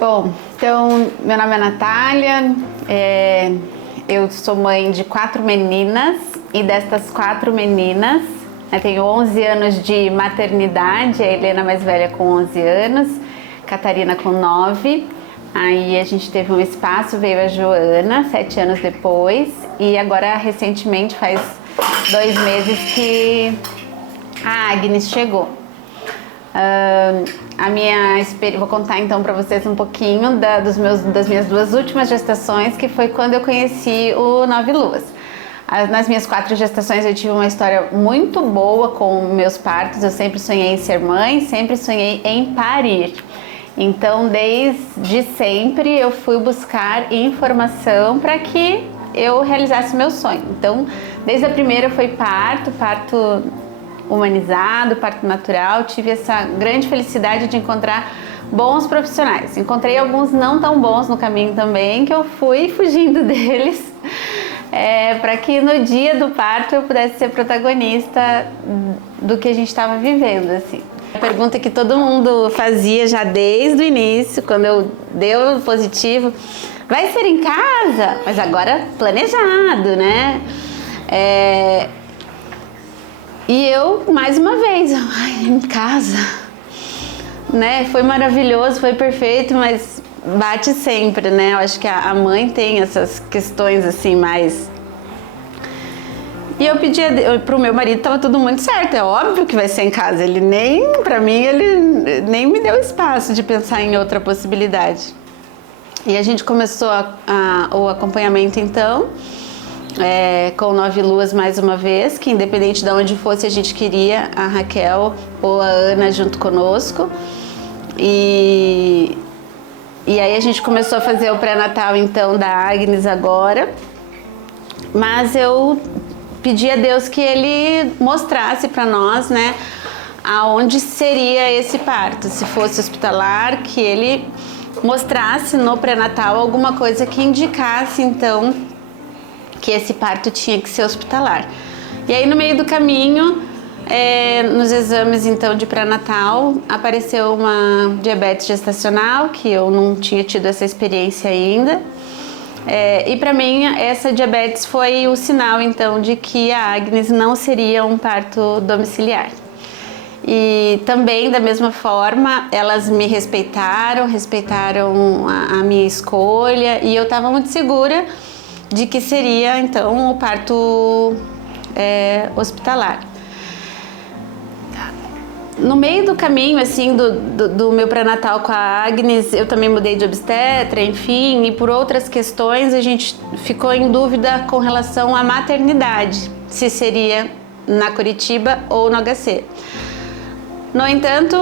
Bom, então, meu nome é Natália, eu sou mãe de 4 meninas e destas 4 meninas, eu tenho 11 anos de maternidade, a Helena mais velha com 11 anos, Catarina com 9, aí a gente teve um espaço, veio a Joana, 7 anos depois, e agora recentemente faz 2 meses que a Agnes chegou. Vou contar então para vocês um pouquinho das minhas 2 últimas gestações, que foi quando eu conheci o Nove Luas. Nas minhas 4 gestações eu tive uma história muito boa com meus partos. Eu sempre sonhei em ser mãe, sempre sonhei em parir. Então, desde sempre eu fui buscar informação para que eu realizasse meu sonho. Então, desde a primeira foi parto humanizado, parto natural. Tive essa grande felicidade de encontrar bons profissionais. Encontrei alguns não tão bons no caminho também, que eu fui fugindo deles, para que no dia do parto eu pudesse ser protagonista do que a gente estava vivendo, assim. A pergunta que todo mundo fazia já desde o início, quando eu deu positivo: vai ser em casa? Mas agora planejado, né? E eu, mais uma vez, em casa, né? Foi maravilhoso, foi perfeito, mas bate sempre, né? Eu acho que a mãe tem essas questões assim mais... E eu pedi pro meu marido, tava tudo muito certo, é óbvio que vai ser em casa. Ele ele nem me deu espaço de pensar em outra possibilidade. E a gente começou o acompanhamento então, com Nove Luas mais uma vez, que independente de onde fosse a gente queria a Raquel ou a Ana junto conosco. E aí a gente começou a fazer o pré-natal então da Agnes agora, mas eu pedi a Deus que Ele mostrasse para nós, né, aonde seria esse parto, se fosse hospitalar, que Ele mostrasse no pré-natal alguma coisa que indicasse então que esse parto tinha que ser hospitalar. E aí no meio do caminho, nos exames então de pré-natal, apareceu uma diabetes gestacional, que eu não tinha tido essa experiência ainda. E para mim essa diabetes foi o sinal então de que a Agnes não seria um parto domiciliar. E também da mesma forma elas me respeitaram a minha escolha, e eu estava muito segura de que seria então o parto hospitalar. No meio do caminho assim do meu pré-natal com a Agnes, eu também mudei de obstetra, enfim, e por outras questões a gente ficou em dúvida com relação à maternidade, se seria na Curitiba ou no HC. No entanto,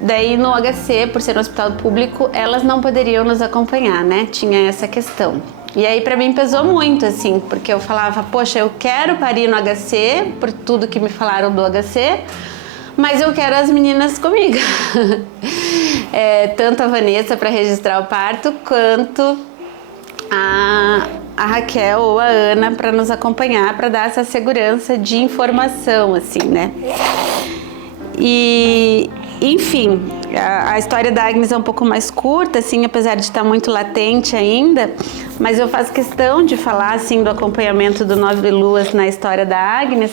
daí no HC, por ser um hospital público, elas não poderiam nos acompanhar, né? Tinha essa questão. E aí pra mim pesou muito, assim, porque eu falava, poxa, eu quero parir no HC, por tudo que me falaram do HC, mas eu quero as meninas comigo. Tanto a Vanessa para registrar o parto, quanto a Raquel ou a Ana para nos acompanhar, para dar essa segurança de informação, assim, né? E, enfim, a história da Agnes é um pouco mais curta, assim, apesar de estar muito latente ainda, mas eu faço questão de falar, assim, do acompanhamento do Nove Luas na história da Agnes,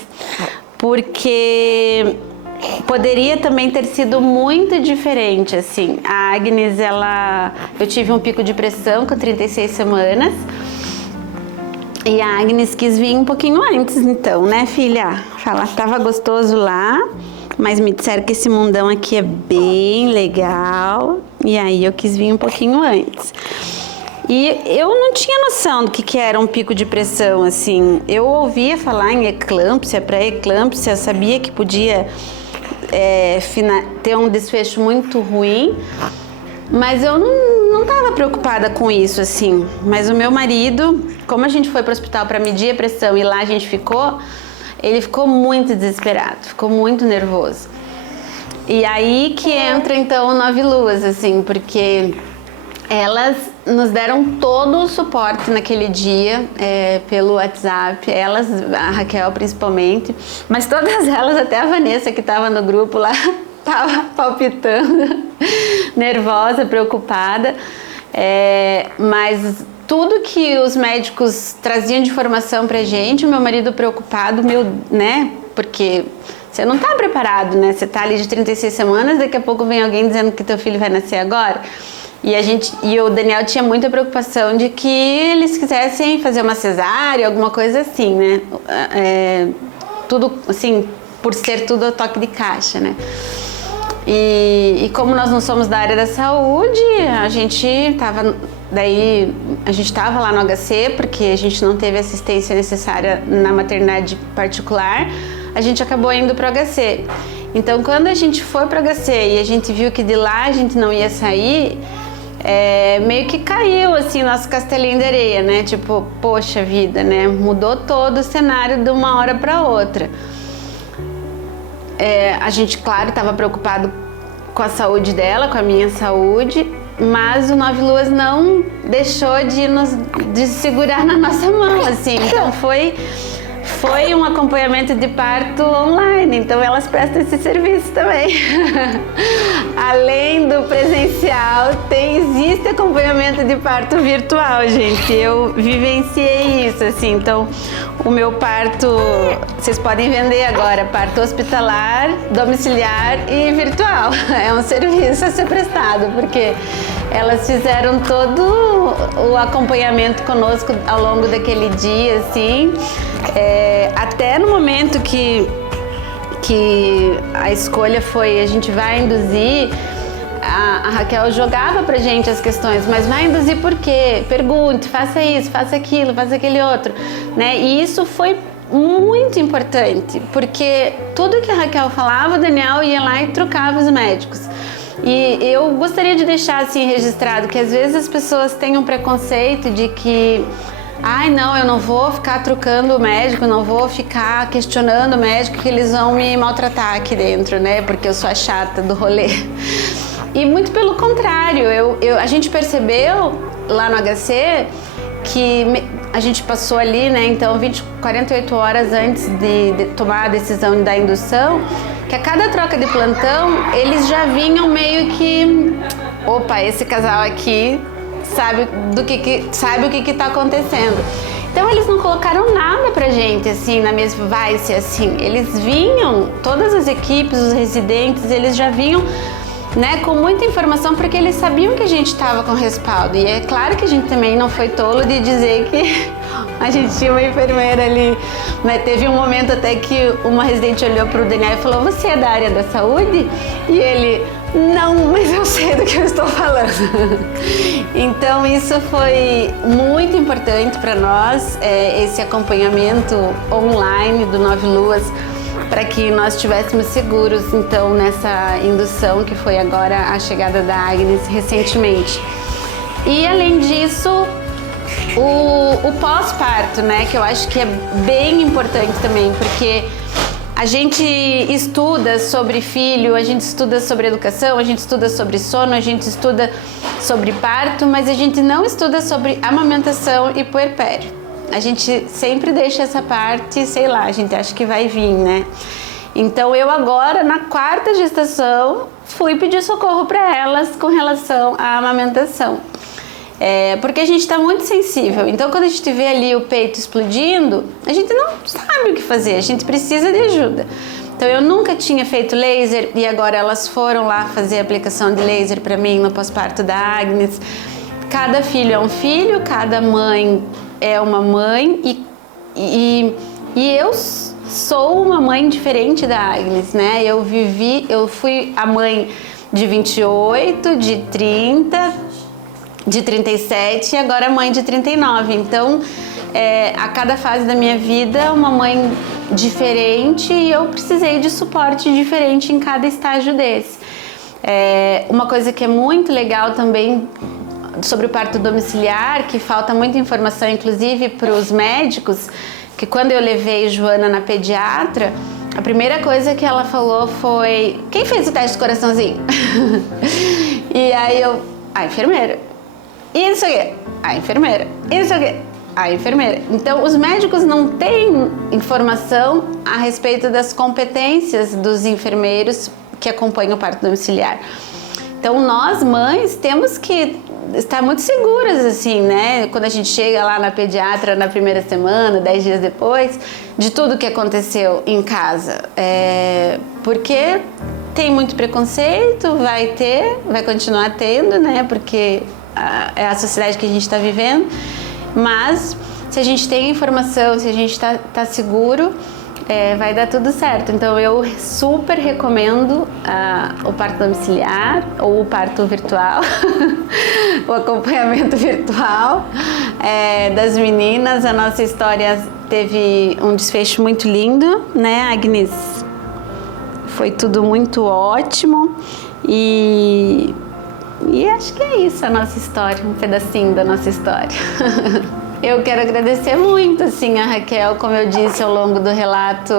porque poderia também ter sido muito diferente, assim. A Agnes, eu tive um pico de pressão com 36 semanas, e a Agnes quis vir um pouquinho antes, então, né, filha? Fala, tava gostoso lá, mas me disseram que esse mundão aqui é bem legal, e aí eu quis vir um pouquinho antes. E eu não tinha noção do que era um pico de pressão, assim. Eu ouvia falar em eclâmpsia, pré-eclâmpsia, sabia que podia ter um desfecho muito ruim, mas eu não estava preocupada com isso, assim. Mas o meu marido, como a gente foi para o hospital para medir a pressão e lá a gente ficou, ele ficou muito desesperado, ficou muito nervoso. E aí que entra então o Nove Luas, assim, porque elas nos deram todo o suporte naquele dia, pelo WhatsApp, elas, a Raquel principalmente, mas todas elas, até a Vanessa que estava no grupo lá, estava palpitando, nervosa, preocupada, mas tudo que os médicos traziam de informação pra gente, o meu marido preocupado, né, porque você não tá preparado, né, você tá ali de 36 semanas, daqui a pouco vem alguém dizendo que teu filho vai nascer agora. E o Daniel tinha muita preocupação de que eles quisessem fazer uma cesárea, alguma coisa assim, né? Tudo, assim, por ser tudo a toque de caixa, né? E como nós não somos da área da saúde, a gente tava lá no HC, porque a gente não teve assistência necessária na maternidade particular, a gente acabou indo pro HC. Então, quando a gente foi pro HC e a gente viu que de lá a gente não ia sair, meio que caiu assim nosso castelinho de areia, né? Tipo, poxa vida, né? Mudou todo o cenário de uma hora para outra. A gente, claro, estava preocupado com a saúde dela, com a minha saúde, mas o Nove Luas não deixou de segurar na nossa mão, assim. Então foi um acompanhamento de parto online, então elas prestam esse serviço também. Além do presencial, existe acompanhamento de parto virtual, gente. Eu vivenciei isso, assim, então o meu parto, vocês podem vender agora, parto hospitalar, domiciliar e virtual. É um serviço a ser prestado, porque elas fizeram todo o acompanhamento conosco ao longo daquele dia, assim, até no momento que a escolha foi, a gente vai induzir, a Raquel jogava pra gente as questões, mas vai induzir por quê? Pergunte, faça isso, faça aquilo, faça aquele outro, né? E isso foi muito importante, porque tudo que a Raquel falava, o Daniel ia lá e trocava os médicos. E eu gostaria de deixar assim registrado que às vezes as pessoas têm um preconceito de que não, eu não vou ficar trocando o médico, não vou ficar questionando o médico que eles vão me maltratar aqui dentro, né? Porque eu sou a chata do rolê. E muito pelo contrário, a gente percebeu lá no HC que a gente passou ali, né? Então 48 horas antes de tomar a decisão da indução, que a cada troca de plantão, eles já vinham meio que, opa, esse casal aqui sabe o que tá acontecendo. Então eles não colocaram nada pra gente, assim, na mesma, vai ser assim. Eles vinham, todas as equipes, os residentes, eles já vinham, né, com muita informação, porque eles sabiam que a gente estava com respaldo. E é claro que a gente também não foi tolo de dizer que a gente tinha uma enfermeira ali, mas teve um momento até que uma residente olhou para o Daniel e falou: você é da área da saúde? E ele: não, mas eu sei do que eu estou falando. Então isso foi muito importante para nós, esse acompanhamento online do Nove Luas, para que nós estivéssemos seguros, então, nessa indução que foi agora a chegada da Agnes recentemente. E além disso, o pós-parto, né, que eu acho que é bem importante também, porque a gente estuda sobre filho, a gente estuda sobre educação, a gente estuda sobre sono, a gente estuda sobre parto, mas a gente não estuda sobre amamentação e puerpério. A gente sempre deixa essa parte, sei lá, a gente acha que vai vir, né? Então eu agora, na 4ª gestação, fui pedir socorro para elas com relação à amamentação. Porque a gente está muito sensível. Então quando a gente vê ali o peito explodindo, a gente não sabe o que fazer, a gente precisa de ajuda. Então eu nunca tinha feito laser e agora elas foram lá fazer a aplicação de laser para mim no pós-parto da Agnes. Cada filho é um filho, cada mãe é uma mãe e eu sou uma mãe diferente da Agnes, né? Eu fui a mãe de 28, de 30, de 37 e agora a mãe de 39. Então, a cada fase da minha vida, uma mãe diferente e eu precisei de suporte diferente em cada estágio desse. Uma coisa que é muito legal também sobre o parto domiciliar, que falta muita informação, inclusive para os médicos, que quando eu levei Joana na pediatra, a primeira coisa que ela falou foi: quem fez o teste do coraçãozinho? E aí a enfermeira. E isso aqui? A enfermeira. Isso aqui? A enfermeira. Então, os médicos não têm informação a respeito das competências dos enfermeiros que acompanham o parto domiciliar. Então nós mães temos que estar muito seguras, assim, né? Quando a gente chega lá na pediatra na primeira semana, 10 dias depois, de tudo que aconteceu em casa. Porque tem muito preconceito, vai continuar tendo, né? Porque é a sociedade que a gente está vivendo. Mas se a gente tem informação, se a gente tá seguro, vai dar tudo certo. Então eu super recomendo o parto domiciliar ou o parto virtual, o acompanhamento virtual das meninas. A nossa história teve um desfecho muito lindo, né, Agnes? Foi tudo muito ótimo e acho que é isso a nossa história, um pedacinho da nossa história. Eu quero agradecer muito, assim, a Raquel, como eu disse ao longo do relato,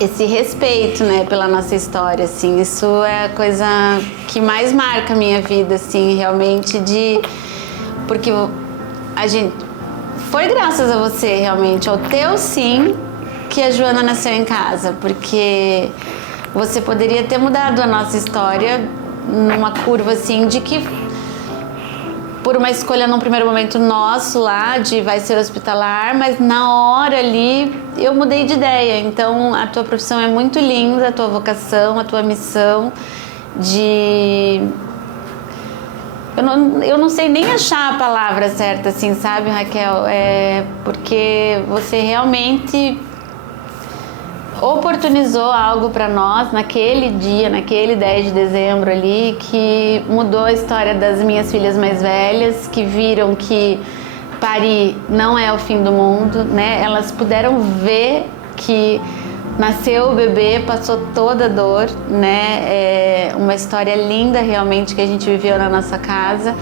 esse respeito, né, pela nossa história, assim, isso é a coisa que mais marca a minha vida, assim, realmente, porque a gente, foi graças a você, realmente, ao teu sim, que a Joana nasceu em casa, porque você poderia ter mudado a nossa história numa curva, assim, de que por uma escolha num primeiro momento nosso lá, de vai ser hospitalar, mas na hora ali eu mudei de ideia. Então a tua profissão é muito linda, a tua vocação, a tua missão de... Eu não sei nem achar a palavra certa, assim, sabe, Raquel? Porque você realmente oportunizou algo para nós naquele dia, naquele 10 de dezembro ali, que mudou a história das minhas filhas mais velhas, que viram que parir não é o fim do mundo, né? Elas puderam ver que nasceu o bebê, passou toda a dor, né? Uma história linda realmente que a gente viveu na nossa casa.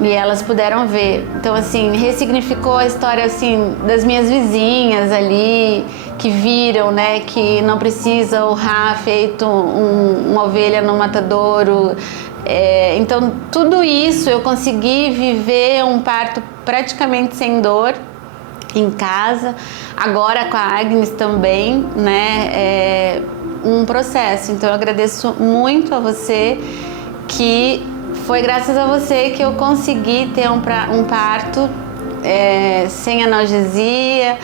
E elas puderam ver. Então, assim, ressignificou a história, assim, das minhas vizinhas ali, que viram, né, que não precisa urrar feito uma ovelha no matadouro. Então, tudo isso eu consegui viver um parto praticamente sem dor em casa. Agora com a Agnes também, né, um processo. Então, eu agradeço muito a você, que foi graças a você que eu consegui ter um parto sem analgesia.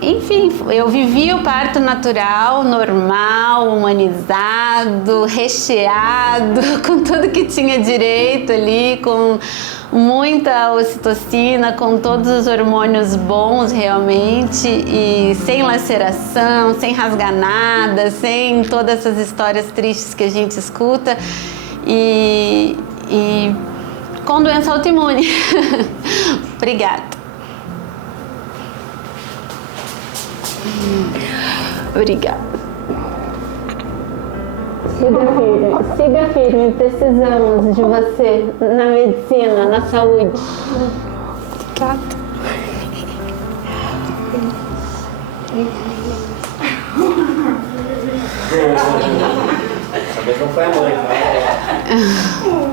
Enfim, eu vivi o parto natural, normal, humanizado, recheado, com tudo que tinha direito ali, com muita ocitocina, com todos os hormônios bons realmente, e sem laceração, sem rasgar nada, sem todas essas histórias tristes que a gente escuta, e com doença autoimune. Obrigada. Obrigada. Siga firme, precisamos de você na medicina, na saúde. Obrigada. Essa vez não foi a mãe, tá?